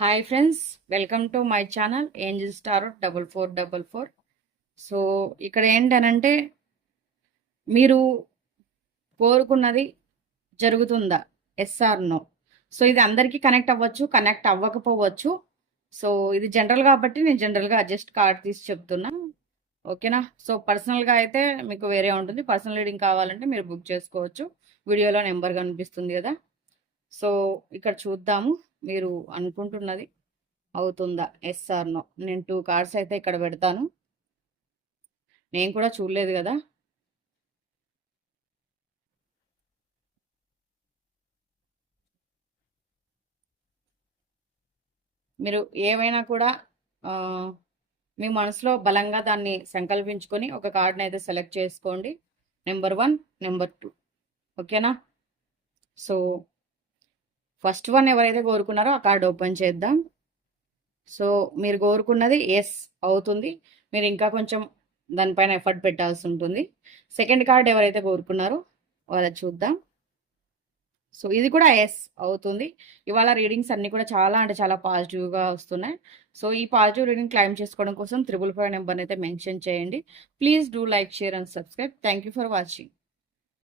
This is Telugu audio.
Hi friends, welcome to my channel angel star 4444. So ఇక్కడ ఏంటనంటే మీరు కోరుకున్నది జరుగుతుందా, ఎస్ఆర్ నో. సో ఇది అందరికీ కనెక్ట్ అవ్వచ్చు, కనెక్ట్ అవ్వకపోవచ్చు. సో ఇది జనరల్ కాబట్టి నేను జనరల్గా జస్ట్ కార్డ్ తీసి చెప్తున్నా, ఓకేనా. సో పర్సనల్గా అయితే మీకు వేరే ఉంటుంది. పర్సనల్ రీడింగ్ కావాలంటే మీరు బుక్ చేసుకోవచ్చు. వీడియోలో నెంబర్ కనిపిస్తుంది కదా. సో ఇక్కడ చూద్దాము మీరు అనుకుంటున్నది అవుతుందా, ఎస్ ఆర్ నో. నేను 2 కార్డ్స్ అయితే ఇక్కడ పెడతాను. నేను కూడా చూడలేదు కదా. మీరు ఏమైనా కూడా మీ మనసులో బలంగా దాన్ని సంకల్పించుకొని ఒక కార్డ్ని అయితే సెలెక్ట్ చేసుకోండి. నెంబర్ 1, నెంబర్ 2, ఓకేనా. సో ఫస్ట్ వన్ ఎవరైతే కోరుకున్నారో ఆ కార్డ్ ఓపెన్ చేద్దాం. సో మీరు కోరుకున్నది ఎస్ అవుతుంది. మీరు ఇంకా కొంచెం దానిపైన ఎఫర్ట్ పెట్టాల్సి ఉంటుంది. సెకండ్ కార్డ్ ఎవరైతే కోరుకున్నారో వాళ్ళ చూద్దాం. సో ఇది కూడా ఎస్ అవుతుంది. ఇవాళ రీడింగ్స్ అన్నీ కూడా చాలా అంటే చాలా పాజిటివ్గా వస్తున్నాయి. సో ఈ పాజిటివ్ రీడింగ్ క్లైమ్ చేసుకోవడం కోసం 555 నెంబర్ని అయితే మెన్షన్ చేయండి. Please do like, share and subscribe. Thank you for watching.